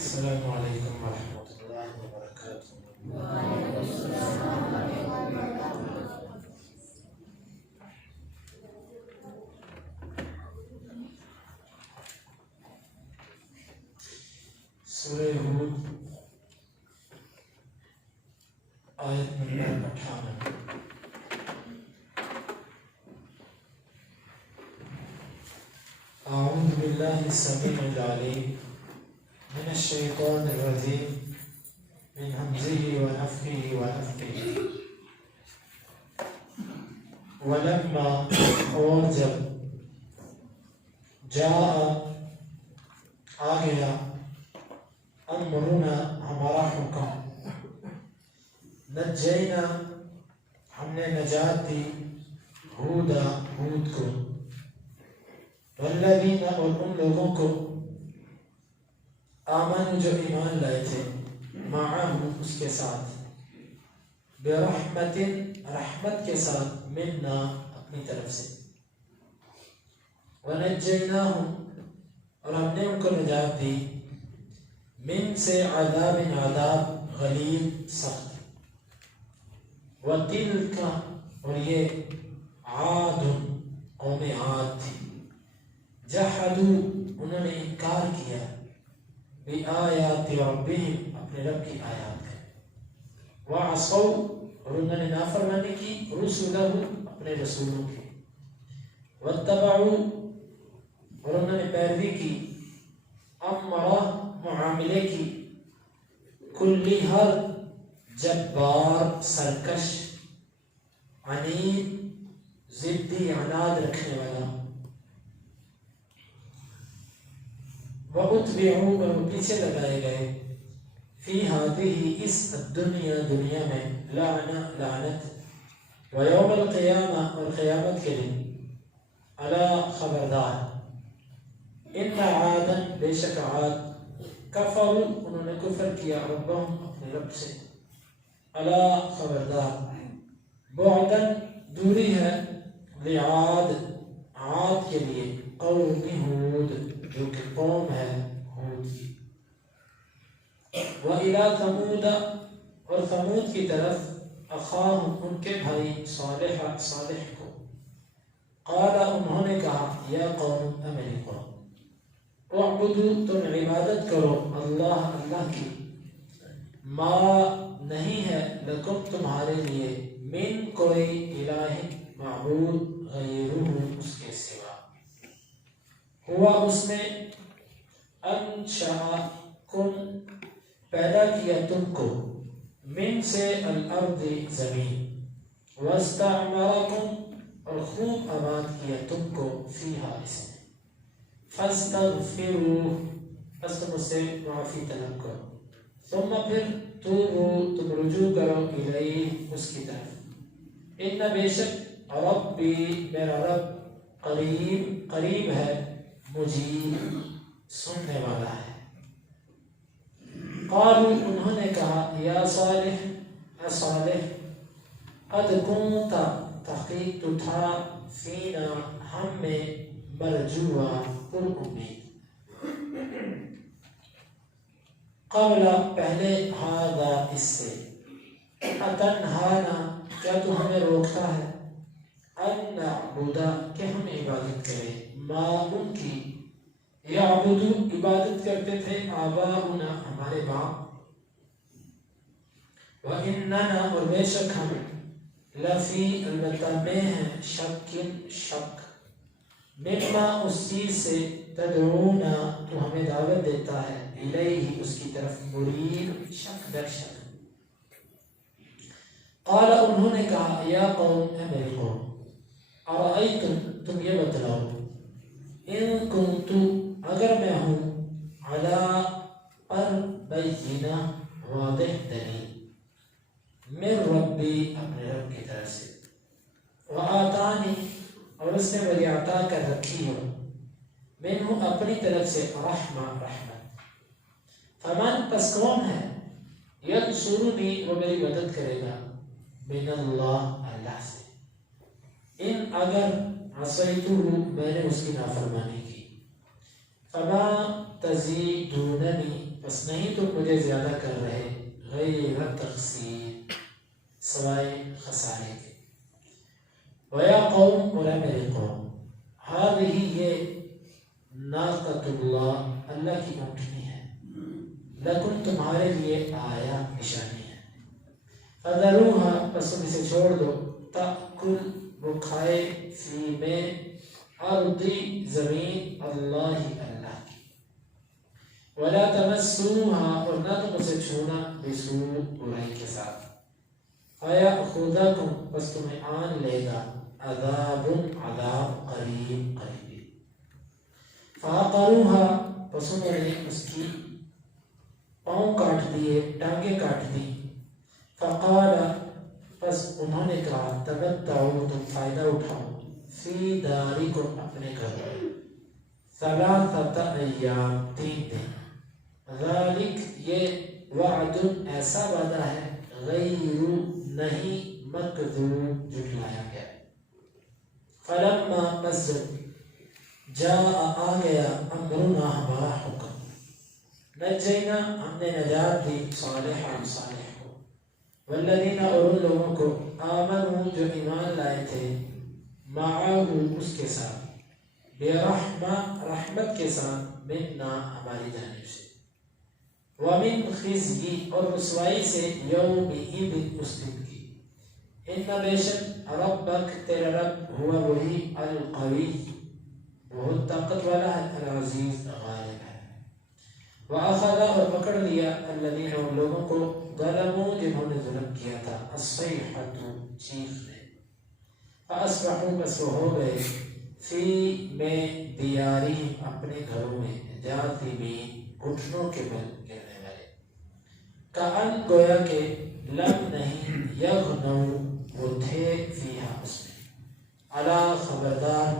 السلام علیکم ورحمۃ اللہ وبرکاتہ۔ وعلیکم السلام ورحمۃ اللہ وبرکاتہ۔ سورہ ہود آیت نمبر 58۔ اعوذ باللہ السمیع العلیم من الشیطان الرجیم من ہمزہ ونفخہ ونفثہ۔ ولما اور جب جاء آ گیا امرنا ہمارا حکم، نجینا ہم نے نجات دی ہود کو، والذین اور ان لوگوں کو آمن جو ایمان لائے تھے، معاہم اس کے ساتھ، برحمت رحمت کے ساتھ، منا اپنی طرف سے، ونجیناہم اور ہم نے ان کو نجات دی، من سے عذاب عذاب غلیظ سخت، وتلک اور یہ عاد قوم عاد تھی، جحدوا انہوں نے انکار کیا، بآیات ربہم اپنے رب کی آیات کا، وعصوا اور انہوں نے نافرمانی کی، رسلہ اپنے رسولوں کی، واتبعوا اور انہوں نے پیروی کی، امرہ معاملے کی، کلی ہر جبار سرکش، عنید ضدی عناد رکھنے والا، وَأُتْبِعُوا اور پیچھے لگائے گئے، فی هذه اس دنیا میں، لعنت، ویوم القیامہ اور قیامت کے دن، الا خبردار، ان عادا بے شک عاد، کفروا انہوں نے کفر کیا، ربهم اپنے رب سے، الا خبردار، بعدن دوری ہے، لعاد عاد کے لیے، قوم ہود جو کہ قوم ہے ہود کی، وَإِلَىٰ ثَمُودَ اور ثمود کی طرف، اخاہم ان کے بھائی صالح کو، قال انہوں نے کہا، یا قوم اے میری قوم، اعبدوا تم عبادت کرو، اللہ کی، ما نہیں ہے، لکم تمہارے لیے، من کوئی الہ معبود، غیرہ اس کے سوا، ہوا اس نے، انشأکم پیدا کیا تم کو، من سے الارض زمین، واستعمرکم اور خوب آباد کیا تم کو، فیہا اس میں، فاستغفروا پس تم اس سے معافی طلب کرو، ثم پھر توبوا تم رجوع کرو، الیہ اس کی طرف، ان بے شک ربی میرا رب، قریب ہے، مجیب سننے والا ہے، قالوا انہوں نے کہا، یا صالح اے صالح، قد کنت تحقیق تو تھا، فینا ہم میں، مرجوا پر امید، قبل پہلے، ہذا اس سے، اتنہانا کیا تو ہمیں روکتا ہے، ان نعبد کہ ہم عبادت کریں، ما ان کی، یعبدو عبادت کرتے تھے، آباؤنا ہمارے باپ، وَإِنَّنَا اور بے شک ہم، لفی البتہ میں ہیں، شک، مما اس چیز سے، تدعونا تو ہمیں دعوت دیتا ہے، الیہ اس کی طرف، مرید شک در شک، قال انہوں نے کہا، یا قوم اے میری قوم، ارأیتم تم یہ بتلاؤ، ان کنت اگر میں ہوں، علی پر بینہ واضح دلیل، من ربی اپنے رب کی طرف سے، وآتانی اور اس نے مجھے عطا کر رکھی ہو، منہ اپنی طرف سے، رحمت، فمن پس کون ہے، ینصرنی وہ میری مدد کرے گا، من اللہ سے، ان اگر عصیتہ میں نے اس کی نافرمانی کی، فما تزیدوننی بس نہیں تم مجھے زیادہ کر رہے غیر تقصیر سوائے خسارے کے. وَيَا قَوْمُ اور اے میرے قوم ہذہ یہ ناقۃ اللہ اللہ کی اونٹنی ہے لکم تمہارے لیے آیا نشانی ہے. فَذَرُوهَا پس تم اسے چھوڑ دو تأکل وہ کھائے فی میں ارضی زمین اللہ اللہ کی. وَلَا تَمَسُّوهَا اور نہ تم اسے چھونا بسوء برائی کے ساتھ. فَيَأْخُذَكُمْ پس تمہیں آن لے گا عذاب عذاب قریب قریبی. فَعَقَرُوهَا پس انہوں نے اس کی پاؤں کاٹ دیے ٹانگیں کاٹ دی. فَقَالَ پس انہوں نے کہا تَمَتَّعُوا تم فائدہ اٹھاؤ فی دارکم اپنے گھر میں ثلاثۃ ایام 3 دن. ذالک یہ وعد ایسا وعدہ ہے غیر نہیں مکذوب جھٹلایا گیا. فلما پس جاء آ گیا امرنا ہمارا حکم نجینا ہم نے نجات دی صالحا صالح کو والذین اور ان لوگوں کو آمنوا جو ایمان لائے تھے معاہ اس کے ساتھ برحمہ رحمت کے ساتھ منا ہماری جانب سے ومن خزی اور رسوائی سے یومئذ اس دن کی. ان بے شک ربک تیرا رب ہوا وہی القوی بہت طاقت والا ہے العزیز غالب ہے. وَأَخَذَ اور پکڑ لیا الذین ان لوگوں کو ظلموا جنہوں نے ظلم کیا تھا الصیحۃ چیخ نے. فَأَصْبَحُوا بس وہ ہو گئے فی میں دیارہم اپنے گھروں میں جاثمین گھٹنوں کے بل گرنے والے. کأن گویا کہ لم نہیں یغنوا وہ تھے فیہا اس میں. الا خبردار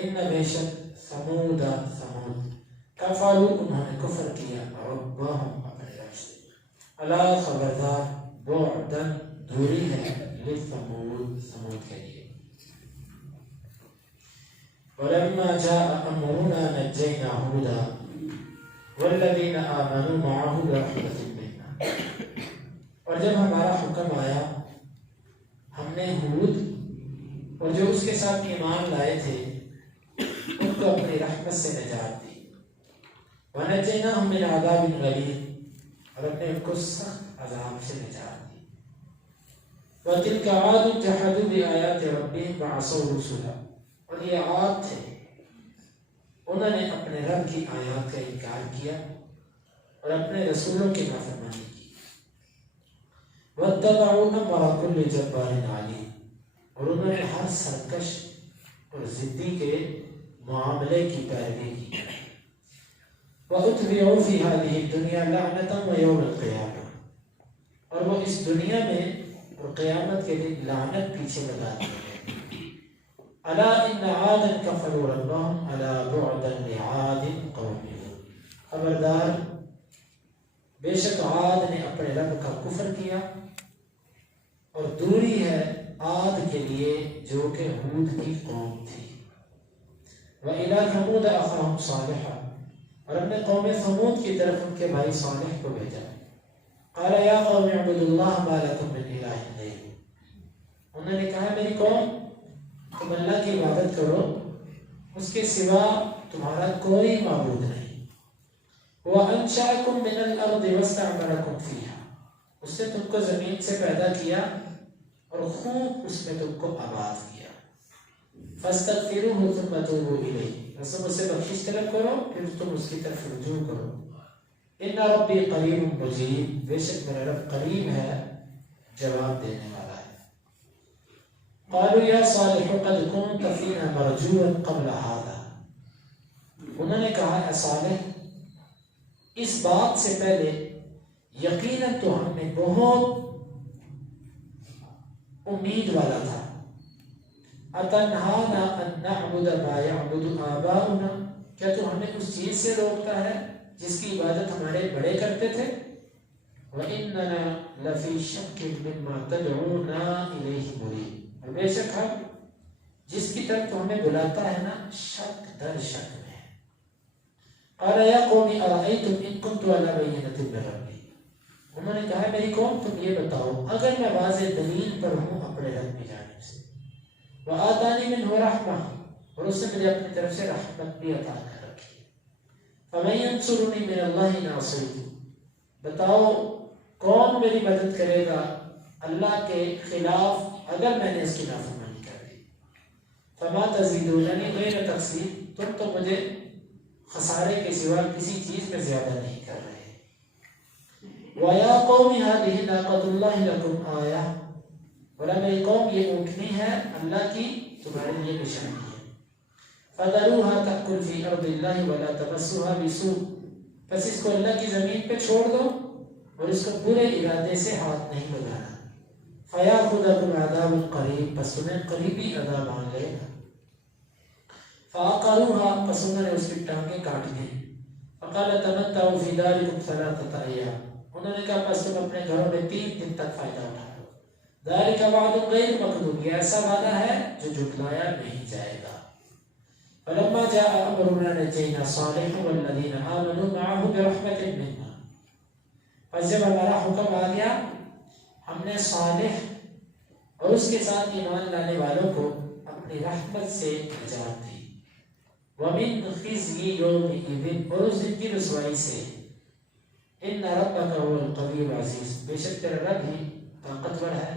ان بے شک ثمود ثمود کفروا انہوں نے کفر کیا ربہم اپنے رب سے. الا خبردار بعداً دوری ہے لثمود ثمود کے لیے. ولما جاء امرنا نجینا هودا والذین آمنوا معه برحمۃ منا اور جب ہمارا حکم آیا ہم نے ہود اور جو اس کے ساتھ ایمان لائے تھے ان کو اپنی رحمت سے نجات دی. وَنَجَّيْنَاهُم مِّنْ عَذَابٍ غَلِيظٍ اور اپنے ان کو سخت عذاب سے نجات دی. وَتِلْكَ عَادٌ جَحَدُوا بِآيَاتِ رَبِّهِمْ وَعَصَوْا رُسُلَهُ اور یہ عاد تھے انہوں نے اپنے رب کی آیات کا انکار کیا اور اپنے رسولوں کی نافرمانی کی. وَاتَّبَعُوا أَمْرَ كُلِّ جَبَّارٍ عَلِيمٍ اور انہوں نے ہر سرکش اور ضدی کے معاملے کی پیروی کی. وَأُتْبِعُوا فِي هَذِهِ الدُّنْيَا لَعْنَةً وَيَوْمَ الْقِيَامَةِ اور وہ اس دنیا میں اور قیامت کے دن لعنت پیچھے لگا دیے گئے. الا ان عادا كفروا ربهم الا بعدا لعاد قوم هود خبردار بے شک عاد نے اپنے رب کا کفر کیا اور دوری ہے عاد کے لیے جو کہ ہود کی قوم تھی. وَإِلَىٰ ثَمُودَ أَخَاهُمْ صَالِحًا اور ہم نے قوم ثمود کی طرف ان کے بھائی صالح کو بھیجا. قَالَ يَا قَوْمِ اعْبُدُوا اللَّهَ مَا لَكُم مِّنْ إِلَٰهٍ غَيْرُهُ انہوں نے کہا میری قوم تم اللہ کی عبادت کرو اس کے سوا تمہارا کوئی معبود نہیں. وَأَنشَأَكُم مِّنَ الْأَرْضِ وَاسْتَعْمَرَكُمْ فِيهَا اس نے تم کو زمین سے پیدا کیا اور خوب اس میں تم کو آباد کیا. فَاسْتَغْفِرُوهُ ثُمَّ تُوبُوا إِلَيْهِ بس تم اس سے بخشش طلب کرو پھر تم اس کی طرف رجوع کرو. إِنَّ رَبِّي قَرِيبٌ مُجِيبٌ بے شک میرا رب قریب ہے جواب دینے والا ہے. قالوا یا صالح قد كنت فينا مرجوا قبل هذا انہوں نے کہا اے صالح اس بات سے پہلے یقیناً تو ہم میں بہت امید والا تھا. اتنہانا ان نعبد ما يعبد آباؤنا کیا تو ہمیں اس چیز سے روکتا ہے جس کی عبادت ہمارے بڑے کرتے تھے. وَإِنَّنَا لَفِي شَكٍّ مِّمَّا تَدْعُونَا إِلَيْهِ مُرِيبٌ اور بے شک ہم جس کی طرف تو ہمیں بلاتا ہے نا شک در شک میں. قال یا قوم ارأیتم ان کنت علی بینۃ من ربی، انہوں نے کہا میری قوم تم یہ بتاؤ اگر میں واضح دلیل پر ہوں اپنے رب کی جانب سے، وآتانی منہ رحمہ، اور اس نے مجھے اپنی طرف سے رحمت بھی عطا کر رکھی ہے، فمن ینصرنی من اللہ ان عصیت، بتاؤ کون میری مدد کرے گا اللہ کے خلاف اگر میں نے اس کی نافرمانی کر دی، فما تزیدوننی غیر تقصیر، تم تو مجھے خسارے کے سوا کسی چیز میں زیادہ نہیں کر رہے۔ وَيَا قَوْمِ هَٰذِهِ نَاقَةُ اللَّهِ لَكُمْ آیَةٌ، اور میری قوم یہ اونٹنی ہے اللہ کی تمہارے لیے نشانی ہے، فَذَرُوهَا تَأْكُلْ فِي أَرْضِ اللَّهِ وَلَا تَمَسُّوهَا بِسُوءٍ، پس اس کو اللہ کی زمین پہ چھوڑ دو اور اس کو برے ارادے سے ہاتھ نہیں لگانا، فَيَأْخُذَكُمْ عَذَابٌ قَرِيبٌ، پس تمہیں قریبی عذاب آن لے گا، فَعَقَرُوهَا، پس انہوں نے اس کی ٹانگیں کاٹ دیں، فَقَالَ تَمَتَّعُوا فِي دَارِكُمْ ثَلَاثَةَ أَيَّامٍ، انہوں نے کہا پس تم اپنے گھروں میں 3 دن تک فائدہ اٹھا لو، ذَلِكَ وَعْدٌ غَيْرُ مَكْذُوبٍ، یہ ایسا وعدہ ہے جو جھٹلایا نہیں جائے گا۔ فَلَمَّا جَاءَ أَمْرُنَا نَجَّيْنَا صَالِحًا وَالَّذِينَ آمَنُوا مَعَهُ بِرَحْمَةٍ مِنَّا، پس جب ہمارا حکم آ گیا ہم نے صالح اور اس کے ساتھ ایمان لانے والوں کو اپنی رحمت سے نجات دی، وَمِنْ خِزْيِ يَوْمِئِذٍ، اور اس دن کی رسوائی سے، ان ربک هو القوی العزیز، بے شک تیرا رب ہی طاقتور ہے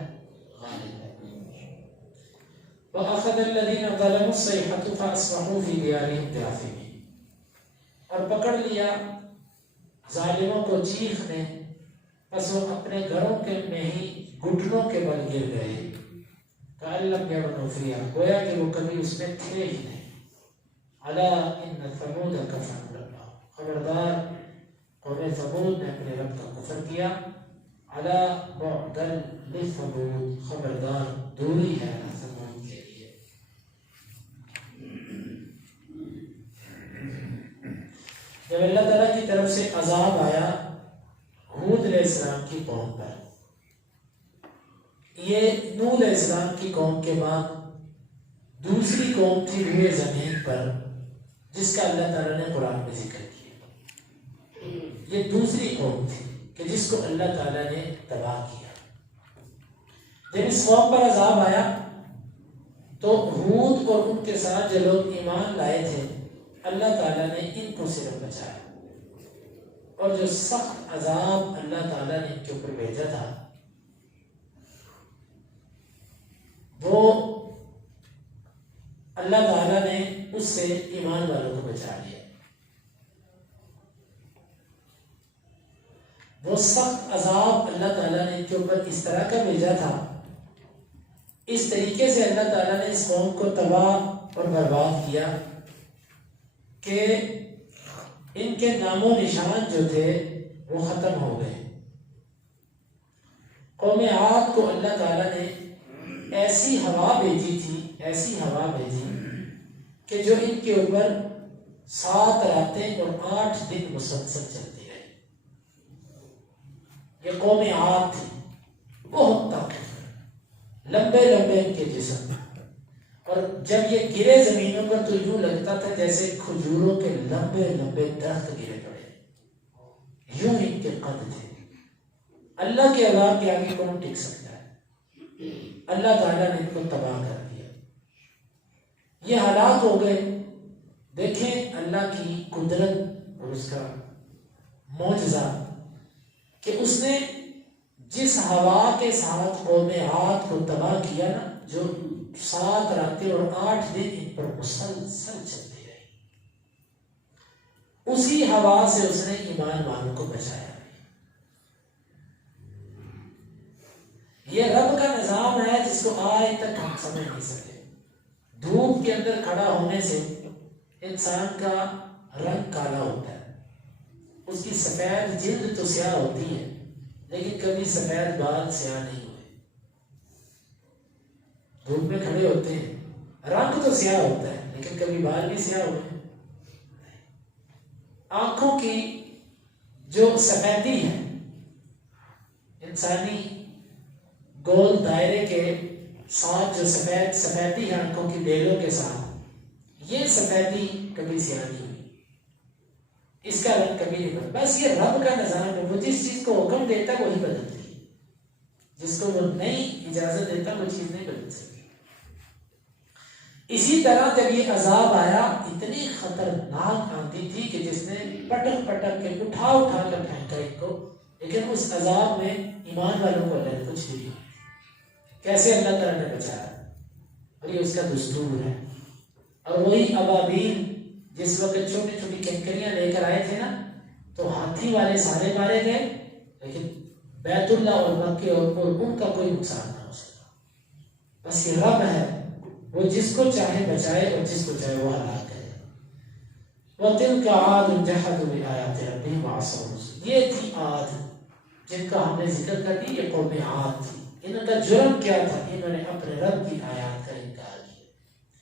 غالب ہے۔ وَأَخَذَ الَّذِينَ ظَلَمُوا الصَّيْحَةُ فَأَصْبَحُوا فِي دِيَارِهِمْ جَاثِمِينَ، اور پکڑ لیا ظالموں کو چیخ نے، پس وہ اپنے گھروں کے میں ہی گھٹنوں کے بل گر گئے، كَأَن لَّمْ يَغْنَوْا فِيهَا، گویا کہ وہ کبھی اس میں تھے ہی نہیں۔ أَلَا إِنَّ ثَمُودَ كَفَرُوا رَبَّهُمْ، خبردار قوم ثمود نے اپنے رب کا کفر کیا، علی بعدًا لثمود، خبردار دوری ہے ثمود کے لیے۔ جب اللہ تعالیٰ کی طرف سے عذاب آیا ہود علیہ السلام کی قوم پر، یہ نوح علیہ السلام کی قوم کے بعد دوسری قوم تھی روئے زمین پر جس کا اللہ تعالیٰ نے قرآن میں ذکر کیا، یہ دوسری قوم تھی کہ جس کو اللہ تعالیٰ نے تباہ کیا۔ جب اس قوم پر عذاب آیا تو ہود اور ان کے ساتھ جو لوگ ایمان لائے تھے اللہ تعالیٰ نے ان کو صرف بچایا، اور جو سخت عذاب اللہ تعالیٰ نے ان کے اوپر بھیجا تھا وہ اللہ تعالیٰ نے اس سے ایمان والوں کو بچا لیا۔ وہ سخت عذاب اللہ تعالیٰ نے ان کے اوپر اس طرح کا بھیجا تھا، اس طریقے سے اللہ تعالیٰ نے اس قوم کو تباہ اور برباد کیا کہ ان کے نام و نشان جو تھے وہ ختم ہو گئے۔ قوم عاد کو اللہ تعالیٰ نے ایسی ہوا بھیجی تھی، ایسی ہوا بھیجی کہ جو ان کے اوپر 7 راتیں اور 8 دن مسلسل چلتی رہی۔ یہ قوم عاد تھی، بہت طاقتور، لمبے لمبے ان کے جسم، اور جب یہ گرے زمینوں پر تو یوں لگتا تھا جیسے کھجوروں کے لمبے لمبے درخت گرے پڑے، یوں ان کے قد تھے۔ اللہ کے عذاب کے آگے کون ٹک سکتا ہے؟ اللہ تعالیٰ نے ان کو تباہ کر دیا، یہ ہلاک ہو گئے۔ دیکھیں اللہ کی قدرت اور اس کا معجزہ کہ اس نے جس ہوا کے ساتھ قوم عاد کو تباہ کیا نا، جو 7 راتیں اور 8 دن ان پر مسلسل چلتی رہی، اسی ہوا سے اس نے ایمان والوں کو بچایا۔ یہ رب کا نظام ہے جس کو آج تک ہم سمجھ نہیں سکے۔ دھوپ کے اندر کھڑا ہونے سے انسان کا رنگ کالا ہوتا ہے، اس کی سفید جلد تو سیاہ ہوتی ہے لیکن کبھی سفید بال سیاہ نہیں ہوئے۔ دھوپ میں کھڑے ہوتے ہیں، رنگ تو سیاہ ہوتا ہے لیکن کبھی بال بھی سیاہ ہوئے۔ آنکھوں کی جو سفیدی ہے، انسانی گول دائرے کے ساتھ جو سفیدی ہے آنکھوں کی بیلوں کے ساتھ، یہ سفیدی کبھی سیاہ نہیں ہوئی۔ اس کا رنگ کبھی نہیں بدلتا. بس یہ رب کا نظام ہے، وہ جس چیز کو حکم دیتا ہے وہی بدلتی ہے، جس کو وہ نہیں اجازت دیتا وہ چیز نہیں بدل سکتی. اسی طرح جب یہ عذاب آیا، اتنی خطرناک آندھی تھی کہ جس نے پٹک پٹک کے اٹھا کر پھینکا ایک کو، لیکن اس عذاب میں ایمان والوں کو اللہ نے کچھ نہیں کیا. کیسے اللہ تعالیٰ نے بچایا، اور یہ اس کا دستور ہے. اور وہی ابابیل جس وقت چھوٹی چھوٹی کنکریاں لے کر آئے تھے نا، تو ہاتھی والے سارے مارے گئے، لیکن بیت اللہ اور مکے اور ان کا کوئی نقصان نہ ہو سکا. بس یہ رب ہے، وہ جس کو چاہے بچائے اور جس کو چاہے وہ ہلاک کرے. وَتِلْكَ عَادٌ جَحَدُوا بِآيَاتِ رَبِّهِمْ وَعَصَوْا رُسُلَهُ. یہ تھی عاد جن کا ہم نے ذکر کر دی. یہ قوم عاد تھی. ان کا جرم کیا تھا؟ انہوں نے اپنے رب کی آیات کا انکار کیا.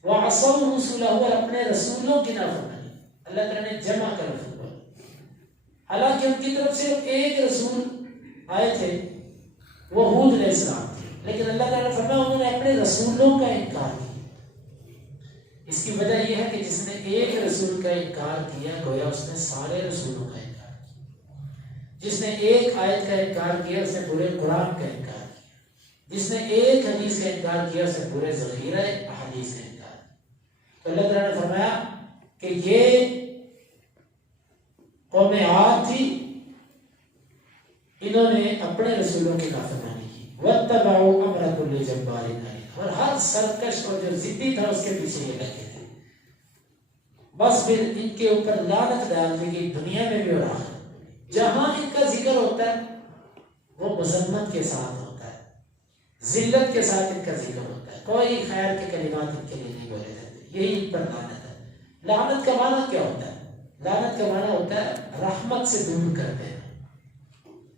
وَعَصَوْا رُسُلَهُ، اور اپنے رسولوں کی نافرمانی. اللہ تعالیٰ نے جمع کر رسول، حالانکہ ان کی طرف صرف ایک رسول آئے تھے، وہ ہود علیہ السلام تھے، لیکن اللہ تعالیٰ نے فرمایا انہوں نے اپنے رسولوں کا انکار کیا. اس کی وجہ یہ ہے کہ جس نے ایک رسول کا انکار کیا گویا اس نے سارے رسولوں کا انکار کیا. جس نے ایک آیت کا انکار کیا اس نے پورے قرآن کا انکار کیا. جس نے ایک حدیث کا انکار کیا اس نے پورے ذخیرہ احادیث کا انکار کیا. تو اللہ تعالیٰ نے فرمایا کہ یہ قوم عاد تھی، انہوں نے اپنے رسولوں کی نافرمانی کی. وَاتَّبَعُوا أَمْرَ كُلِّ جَبَّارٍ عَنِيدٍ، اور ہر سرکش اور جو ضدی تھا اس کے پیچھے یہ لگے تھے. بس پھر ان کے اوپر لعنت ڈال دی گئی دنیا میں بھی اور آخرت میں. جہاں ان کا ذکر ہوتا ہے وہ مذمت کے ساتھ ہوتا ہے، ذلت کے ساتھ ان کا ذکر ہوتا ہے، کوئی خیر کے کلمات ان کے لیے نہیں بولے جاتے. یہی ان پر لعنت ہے. لعنت کا معنی کیا ہوتا ہے؟ لعنت کا معنی ہوتا ہے رحمت سے دور کر دینا.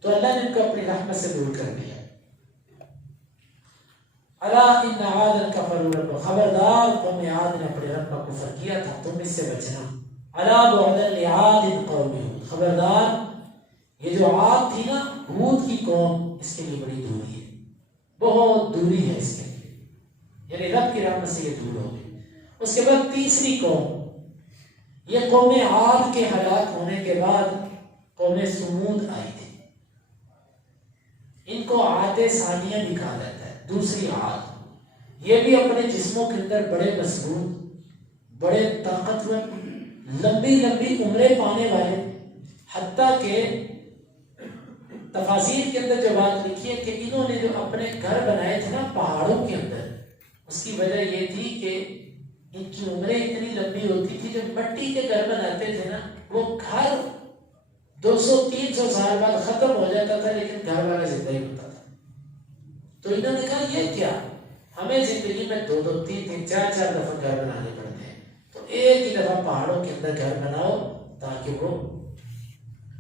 تو اللہ نے ان کو اپنی رحمت سے دور کر دیا. الا ان عاد کفروا رب، خبردار قوم عاد نے اپنے رب کا کفر کیا تھا، تم اس سے بچنا. الا بعدا لعاد قوم ہود، خبردار یہ جو عاد تھی نا ہود کی قوم، اس کے لیے بڑی دوری ہے، بہت دوری ہے اس کے لیے، یعنی رب کی رحمت سے یہ دور ہو گئی. اس کے بعد تیسری قوم، یہ قوم عاد کے ہلاک ہونے کے بعد قوم سمود آئی تھی. ان کو عاد ثانیہ بھی کہا جاتا ہے، دوسری عاد. یہ بھی اپنے جسموں کے اندر بڑے مضبوط، بڑے طاقتور، لمبی لمبی عمریں پانے والے، حتیٰ کہ تفاسیر کے اندر جو بات لکھی ہے کہ انہوں نے جو اپنے گھر بنائے تھے نا پہاڑوں کے اندر، اس کی وجہ یہ تھی کہ ان کی عمریں اتنی لمبی ہوتی تھی. جب مٹی کے گھر بناتے تھے نا وہ گھر 200-300 سال بعد ختم ہو جاتا تھا، لیکن گھر والا زندہ ہی ہوتا تھا. تو انہوں نے کہا یہ کیا، ہمیں زندگی میں 2-2, 3-3, 4-4 دفعہ گھر بنانے پڑتے ہیں، تو ایک ہی دفعہ پہاڑوں کے اندر گھر بناؤ تاکہ وہ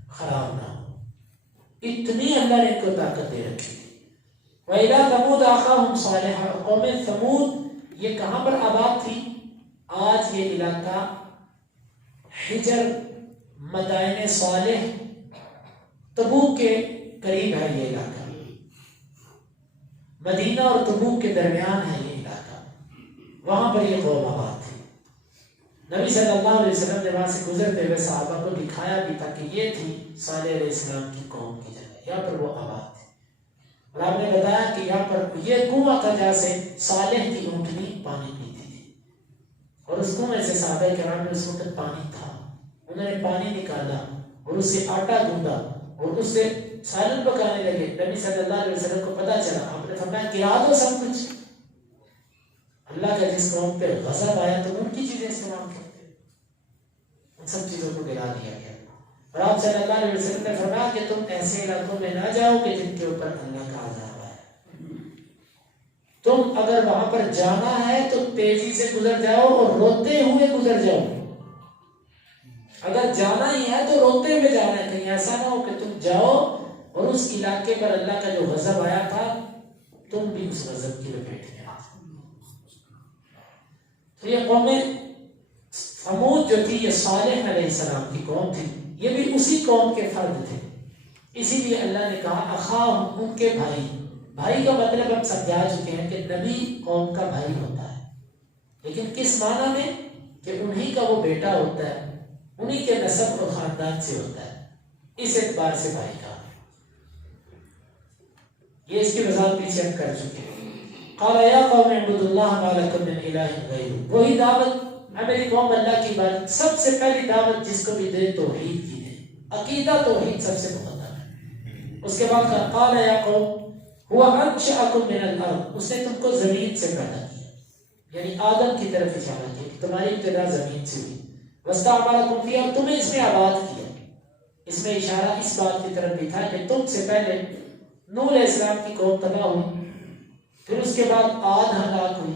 خراب نہ ہو. اتنی اللہ نے ان کو طاقت دے رکھی تھی. وَإِلَىٰ ثَمُودَ أَخَاهُمْ صَالِحًا، قوم ثمود یہ کہاں پر آباد تھی؟ آج یہ علاقہ حجر، مدائن صالح، تبوک کے قریب ہے. یہ علاقہ مدینہ اور تبوک کے درمیان ہے. یہ علاقہ، وہاں پر یہ قوم آباد تھی. نبی صلی اللہ علیہ وسلم نے وہاں سے گزرتے ہوئے صحابہ کو دکھایا بھی تھا کہ یہ تھی صالح علیہ السلام کی قوم کی جگہ، یہاں پر وہ آباد تھی. اور آپ نے بتایا کہ یہاں پر یہ کنواں تھا جہاں سے صالح کی اونٹنی پانی پیتی تھی، اور اس کنویں سے صحابہ کرام میں اس وقت پانی تھا. انہوں نے پانی نکالا اور اس سے آٹا گوندا اور اس سے سالن پکانے لگے. نبی صلی اللہ علیہ وسلم کو پتا چلا، آپ نے فرمایا گرا دو سب کچھ. اللہ کا جس قوم پہ غضب آیا تو ان کی چیزیں استعمال کرتے، ان سب چیزوں کو گرا دیا گیا. اور آپ صلی اللہ علیہ وسلم نے فرمایا کہ تم ایسے علاقوں میں نہ جاؤ کہ جن کے اوپر اللہ کا عذاب آیا. تم اگر وہاں پر جانا ہے تو تیزی سے گزر جاؤ اور روتے ہوئے گزر جاؤ. اگر جانا ہی ہے تو روتے ہوئے جانا ہے، کہیں ایسا نہ ہو کہ تم جاؤ اور اس علاقے پر اللہ کا جو غضب آیا تھا تم بھی اس غضب کی لپیٹ میں آ جاؤ. تو یہ قوم ثمود جو تھی یہ صالح علیہ السلام کی قوم تھی، یہ بھی اسی قوم کے فرد تھے. اسی لیے اللہ نے کہا اخاہم، ان کے بھائی. بھائی کا مطلب ہم سمجھا چکے ہیں کہ نبی قوم کا بھائی ہوتا ہے، لیکن کس معنی میں؟ کہ انہی کا وہ بیٹا ہوتا ہے انہی کے نسب اور خاندان سے ہوتا ہے، اس اعتبار سے بھائی کا یہ اس کی وضاحت پیچھے ہم کر چکے ہیں۔ قال یا قوم اعبدوا اللہ ما لکم من الہ غیرہ، وہی دعوت میری قوم اللہ کی بات، سب سے پہلی دعوت جس کو بھی دے توحید کی دے، عقیدہ توحید سب سے مقدم ہے۔ اس کے بعد قال یا قوم هو انشأکم من الارض، اس نے تم کو زمین سے پیدا کیا، یعنی آدم کی طرف اشارہ کیا کہ تمہاری ابتدا زمین سے ہوئی، واستعمرکم فیہا، اور تمہیں اس میں آباد کیا۔ اس میں اشارہ اس بات کی طرف بھی تھا کہ تم سے پہلے نوح علیہ السلام کی قوم تباہ ہوئی، پھر اس کے بعد عاد ہلاک ہوئی،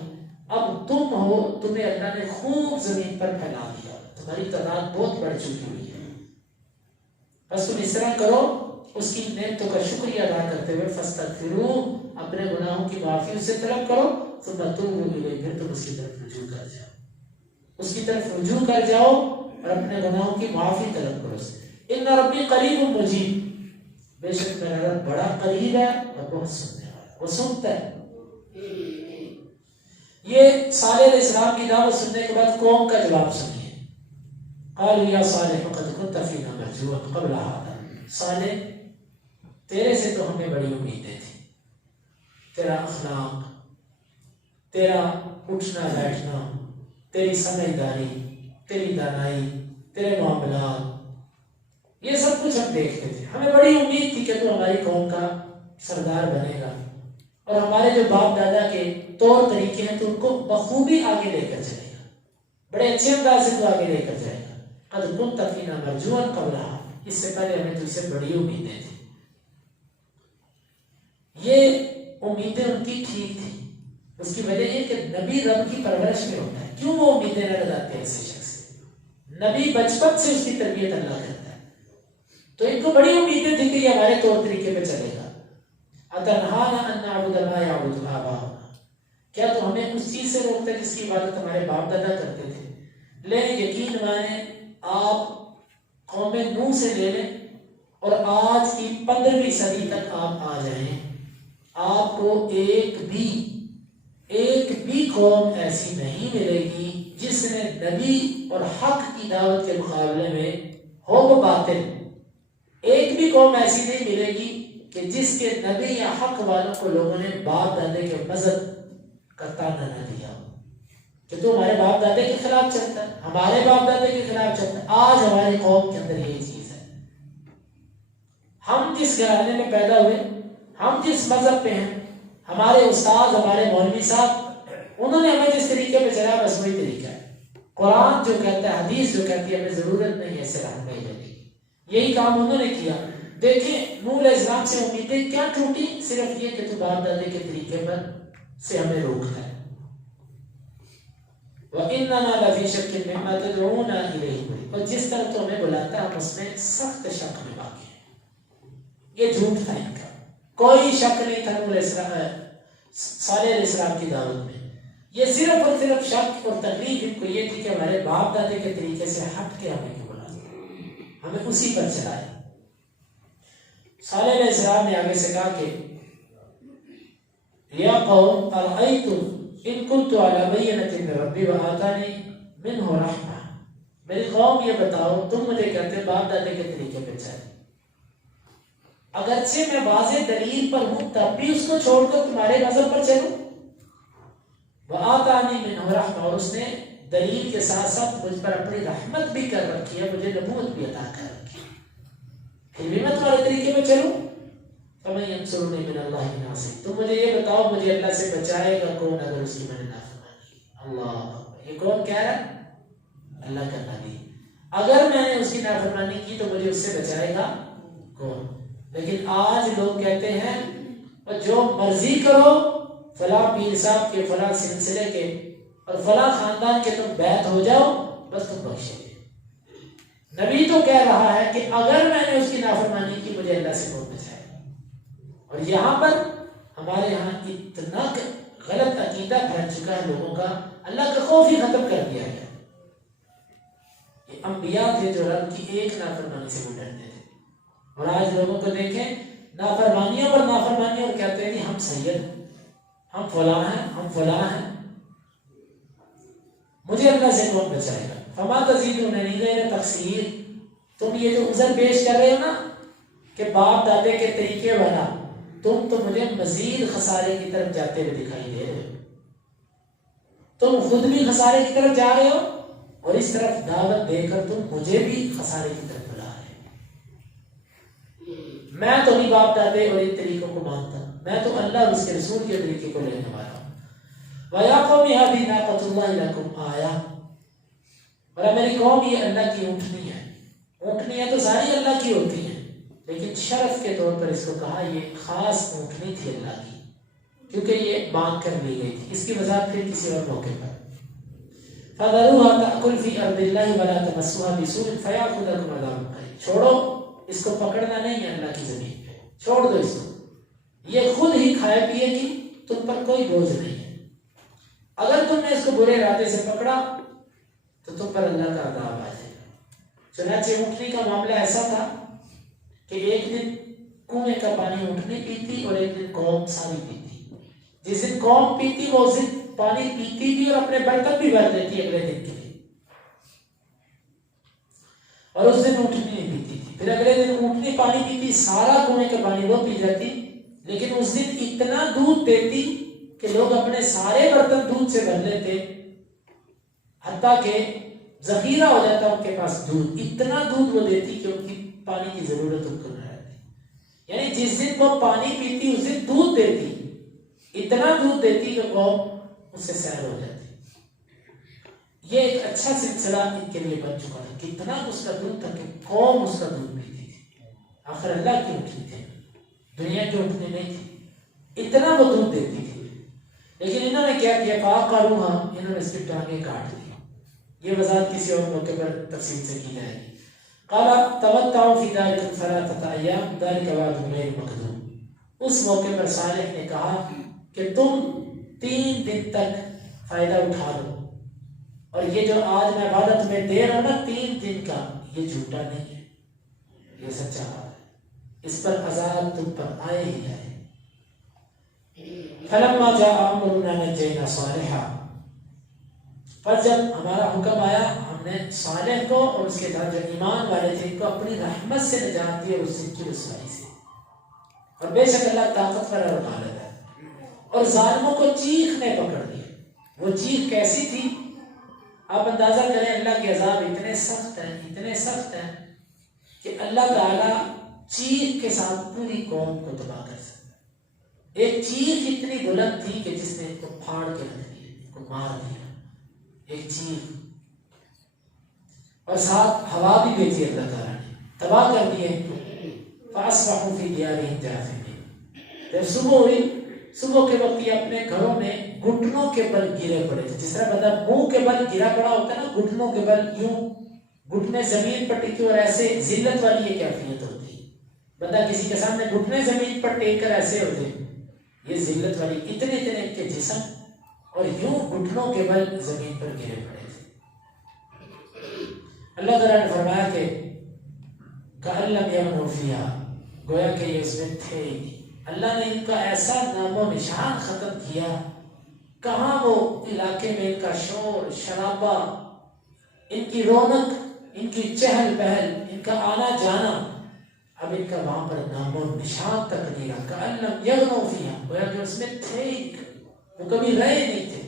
اب تم ہو، تمہیں اللہ نے خوب زمین پر پھیلا دیا، تمہاری تعداد بہت بڑھ چکی ہوئی ہے، بس تم اس طرح کرو، اس کی نعمتوں کا شکریہ ادا کرتے ہوئے فاستغفروا، اپنے گناہوں کی معافی اس سے طلب کرو، ثم توبوا الیہ، پھر تم اس کی طرف رجوع کر جاؤ، اس کی طرف رجوع کر جاؤ اور اپنے گناہوں کی معافی طلب کرو۔ ان ربی قریب مجیب، بے شک میرا رب بڑا قریب ہے اور بہت سننے والا، وہ سنتا ہے۔ یہ صالح علیہ السلام کی دعوت سننے کے بعد قوم کا جواب سنیے۔ قالوا یا صالح قد كنت فینا مرجوا قبل هذا، صالح تیرے سے تو ہمیں بڑی امیدیں تھیں، تیرا اخلاق، تیرا اٹھنا بیٹھنا، تیری سمجھداری، تیری دانائی، تیرے معاملات، یہ سب کچھ ہم دیکھتے تھے، ہمیں بڑی امید تھی کہ تو ہماری قوم کا سردار بنے گا اور ہمارے جو باپ دادا کے طور طریقے ہیں تو ان کو بخوبی آگے لے کر چلے گا، بڑے اچھے انداز سے تو آگے لے کر جائے گا۔ قد كنت فینا مرجوا قبل هذا، اس سے پہلے ہمیں تجھ سے بڑی امیدیں تھیں۔ یہ امیدیں ان کی ٹھیک تھی، اس کی وجہ یہ کہ نبی رب کی پرورش میں ہوتا ہے، کیوں وہ امیدیں نہ لگاتے ہیں ایسے شخص سے؟ نبی بچپن سے اس کی تربیت اللہ کرتا ہے، تو ان کو بڑی امیدیں تھی کہ یہ ہمارے طور طریقے پہ چلے گا۔ اتنہانا ان نعبد ما یعبد آباؤنا، کیا تو ہمیں اس چیز سے روکتا ہے جس کی عبادت ہمارے باپ دادا کرتے تھے؟ لیکن یقین مانیں، آپ قوم نوح سے لے لیں اور آج کی 15ویں صدی تک آپ آ جائیں، آپ کو ایک بھی قوم ایسی نہیں ملے گی جس نے نبی اور حق کی دعوت کے مقابلے میں ہو باطل، ایک بھی قوم ایسی نہیں ملے گی کہ جس کے نبی یا حق والوں کو لوگوں نے باپ دادے کے مذہب کا تانا نہ دیا ہو کہ تو ہمارے باپ دادے کے خلاف چلتا ہے، ہمارے باپ دادے کے خلاف چلتا ہے۔ آج ہماری قوم کے اندر یہی چیز ہے، ہم جس گھرانے میں پیدا ہوئے، ہم جس مذہب پہ ہیں، ہمارے استاد، ہمارے مولوی صاحب، انہوں نے ہمیں جس طریقے پہ چلایا بس وہی طریقہ ہے۔ قرآن جو کہتا ہے، حدیث جو کہتی ہے، ہمیں ضرورت نہیں ہے ایسے رہنمائی لینے کی، یہی کام انہوں نے کیا۔ دیکھیں نوح علیہ السلام سے امیدیں کیا ٹوٹی؟ صرف یہ کہ تو باپ دادے کے طریقے پر سے ہمیں روکتا ہے۔ وَإِنَّنَا لَفِي شَكٍّ مِّمَّا تَدْعُونَا إِلَيْهِ، اور جس طرح تو ہمیں بلاتا ہے ہم اس میں سخت شک میں باقی ہیں۔ یہ جھوٹ تھا ان کا، کوئی شک نہیں تھا صالح علیہ السلام کی دعوت میں، یہ صرف اور صرف شک اور تکلیف ان کو یہ تھی کہ ہمارے باپ دادے کے طریقے سے ہٹ کے ہمیں کیوں بلاتا، ہمیں اسی پر چلائے۔ صالح علیہ السلام نے آگے سے کہا کہ یا قوم ارأیتم ان کنت علی بینۃ من ربی وآتانی منہ رحمہ، میری قوم یہ بتاؤ، تم مجھے کہتے باپ دادے کے طریقے پہ چلے، اگرچہ میں واضح دلیل پر ہوں تب بھی اس کو چھوڑ کر تمہارے مذہب پر چلوں؟ وآتانی منہ رحمہ، اور اس نے دلیل کے ساتھ ساتھ مجھ پر اپنی رحمت بھی کر رکھی ہے، مجھے نبوت بھی عطا کر رکھی ہے، پھر بھی میں تمہارے طریقے میں چلوں؟ فَمَن يَنصُرُنِي مِنَ اللَّهِ مِنْ عَاصِمٍ، تم مجھے یہ بتاؤ مجھے اللہ سے بچائے گا کون اگر اس کی میں نے نافرمانی کی؟ اللہ، یہ کون کہہ رہا ہے؟ اللہ کا نبی، اگر میں نے اس کی نافرمانی کی تو مجھے اس سے بچائے گا کون؟ لیکن آج لوگ کہتے ہیں اور جو مرضی کرو، فلاں پیر صاحب کے، فلاں سلسلے کے اور فلاں خاندان کے تم بیعت ہو جاؤ بس تم بخشے گے۔ نبی تو کہہ رہا ہے کہ اگر میں نے اس کی نافرمانی کی مجھے اللہ سے کون بچائے گا؟ اور یہاں پر ہمارے یہاں اتنا غلط عقیدہ پھیل چکا ہے لوگوں کا، اللہ کا خوف ہی ختم کر دیا گیا۔ یہ انبیاء تھے جو رب کی ایک نافرمانی سے وہ ڈرتے تھے، اور آج لوگوں کو دیکھیں نافرمانیوں پر نافرمانیوں اور کہتے ہیں کہ ہم سید ہیں، ہم فلاں ہیں، ہم فلاں ہیں، مجھے اللہ سے کون بچائے گا؟ فما تزیدوننی غیر تقصیر، تم یہ جو عذر پیش کر رہے ہو نا کہ باپ دادے کے طریقے والا، تم تو مجھے مزید خسارے کی طرف جاتے ہوئے دکھائی دے رہے ہو. تم خود بھی خسارے کی طرف جا رہے ہو اور اس طرف دعوت دے کر تم مجھے بھی خسارے کی طرف بلا رہے ہو. میں تو نہیں باپ دادے اور ان طریقوں کو مانتا، میں تو اللہ اور اس کے رسول کے طریقے کو لینے والا ہوں. وَيَا قَوْمِ هَذِهِ نَاقَةُ اللَّهِ لَكُمْ آیَةٌ، اور میری قوم یہ اللہ کی اونٹنی ہے. اونٹنیاں تو ساری اللہ کی ہوتی ہیں، لیکن شرف کے طور پر اس کو کہا یہ خاص اونٹنی تھی اللہ کی، کیونکہ یہ مانگ کر لی گئی تھی. اس کی وضاحت پھر کسی اور موقع پر. فَذَرُوهَا تَأْكُلْ فِي أَرْضِ اللَّهِ وَلَا تَمَسُّوهَا بِسُوءٍ فَيَأْخُذَكُمْ عَذَابٌ قَرِيبٌ. چھوڑو اس کو، پکڑنا نہیں ہے اللہ کی زمین پہ، چھوڑ دو اس کو، یہ خود ہی کھائے پیے گی، تم پر کوئی بوجھ نہیں ہے. اگر تم نے اس کو برے ارادے سے پکڑا تو تم پر اللہ کا عذاب آ جائے گا. چنانچہ اونٹنی کا معاملہ ایسا تھا کہ ایک دن کنویں کا پانی اونٹنی پیتی اور ایک دن قوم ساری پیتی. جس دن قوم پیتی وہ اس دن پانی پیتی بھی اور اپنے برتن بھی بھر دیتی اگلے دن کے لیے، اور اس دن اونٹنی نہیں پیتی تھی. پھر اگلے دن اونٹنی پانی پیتی، سارا کنویں کا پانی وہ پی جاتی، لیکن اس دن اتنا دودھ دیتی کہ لوگ اپنے سارے برتن دودھ سے بھر لیتے، حتیٰ کہ ذخیرہ ہو جاتا ان کے پاس دودھ. اتنا دودھ وہ دیتی کہ ان کی پانی کی ضرورت ان کو نہ رہتی. یعنی جس دن وہ پانی پیتی اس دن دودھ دیتی، اتنا دودھ دیتی کہ قوم اس سے سیر ہو جاتی. یہ ایک اچھا سلسلہ ان کے لیے بن چکا تھا. کتنا اس کا دودھ تھا کہ قوم اس کا دودھ پیتی تھی. آخر اللہ کی اونٹنی تھی، دنیا کی اونٹنی نہیں تھی، اتنا وہ دودھ دیتی تھی. لیکن انہوں نے کیا کیا؟ فَعَقَرُوهَا، انہوں نے اس کی ٹانگیں کاٹ دی. یہ وضاحت کسی اور موقع پر تفصیل سے کی جائے گی. قَالَ تَمَتَّعُوا فِي دَارِكُمْ ثَلَاثَةَ أَيَّامٍ ذَلِكَ وَعْدٌ غَيْرُ مَكْذُوبٍ. اس موقع پر صالح نے کہا کہ تم 3 دن تک فائدہ اٹھا لو، اور یہ جو آج میں وعدہ تمہیں دے رہا ہوں نا 3 دن کا، یہ جھوٹا نہیں ہے، یہ سچا بات ہے. اس پر عذاب تم پر آئے ہی آئے. فَلَمَّا جَاءَ أَمْرُنَا نَجَّيْنَا صَالِحًا، پر جب ہمارا حکم آیا ہم نے صالح کو اور اس کے ساتھ جو ایمان والے تھے ان کو اپنی رحمت سے نجات دی اور اس دن کی رسوائی سے. اور بے شک اللہ طاقتور اور غالب ہے. اور ظالموں کو چیخنے پکڑ دیا. وہ چیخ کیسی تھی آپ اندازہ کریں. اللہ کے عذاب اتنے سخت ہیں، اتنے سخت ہیں کہ اللہ تعالیٰ چیخ کے ساتھ پوری قوم کو تباہ کر سکتا ہے. ایک چیخ اتنی بلند تھی کہ جس نے ان کو پھاڑ کے رکھ دیا، ان کو مار دیا. ایک چیخ، اور ساتھ ہوا بھی بھیجی اللہ تعالیٰ نے، تباہ کر دیے ان کو. فَأَصْبَحُوا فِي دِيَارِهِمْ جَاثِمِينَ. جب صبح ہوئی، صبح کے وقت یہ اپنے گھروں میں گھٹنوں کے بل گرے پڑے تھے. جس طرح بندہ منہ کے بل گرا پڑا ہوتا ہے نا، گھٹنوں کے بل یوں گھٹنے زمین پر ٹکے، اور ایسے ذلت والی یہ کیفیت ہوتی ہے. بندہ کسی کے سامنے گھٹنے زمین پر ٹیک کر ایسے ہوتے ہیں، یہ ذلت والی. اتنے اتنے کے جسم اور یوں گھٹنوں کے بل زمین پر گرے پڑے تھے. اللہ تعالیٰ نے فرمایا کہ کأن لم یغنوا فیہا، گویا کہ یہ اس میں تھے ہی نہیں. اللہ نے ان کا ایسا نام و نشان ختم کیا. کہاں وہ علاقے میں ان کا شور شرابہ، ان کی رونق، ان کی چہل پہل، ان کا آنا جانا، اب ان کا وہاں پر نام و نشان تک نہیں رہا. کأن لم یغنوا فیہا، گویا کہ اس میں تھے ہی، وہ کبھی رہے نہیں تھے.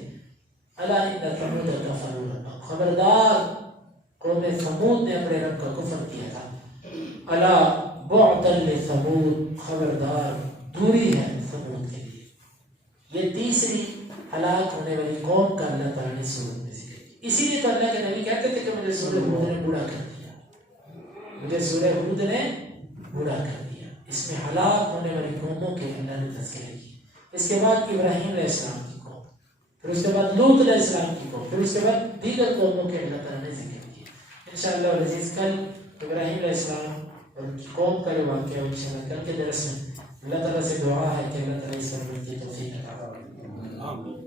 الا ان ثمود کفروا ربهم، خبردار قوم ثمود نے اپنے رب کا کفر کیا تھا. الا بعدا لثمود، خبردار دوری ہے ثمود کے لیے. یہ تیسری ہلاک ہونے والی قوم کا اللہ تعالیٰ نے سورت میں ذکر کیا. اسی لیے تو اللہ کے نبی کہتے تھے کہ مجھے سورہ ہود نے بوڑھا کر دیا، مجھے سورہ ہود نے بوڑھا کر دیا. اس میں ہلاک ہونے والی قوموں کے اللہ نے تذکرہ کیا. اس کے بعد ابراہیم علیہ السلام کی قوم، پھر اس کے بعد لوط علیہ السلام کی قوم، پھر اس کے بعد دیگر قوموں کے اللہ تعالیٰ نے ذکر کیا. انشاءاللہ العزیز کل ابراہیم علیہ السلام اور ان کی قوم کا جو واقعہ ہے انشاءاللہ کل کے درس میں اللہ تعالیٰ سے دعا ہے کہ اللہ تعالیٰ اس پر توفیق عطا فرمائے.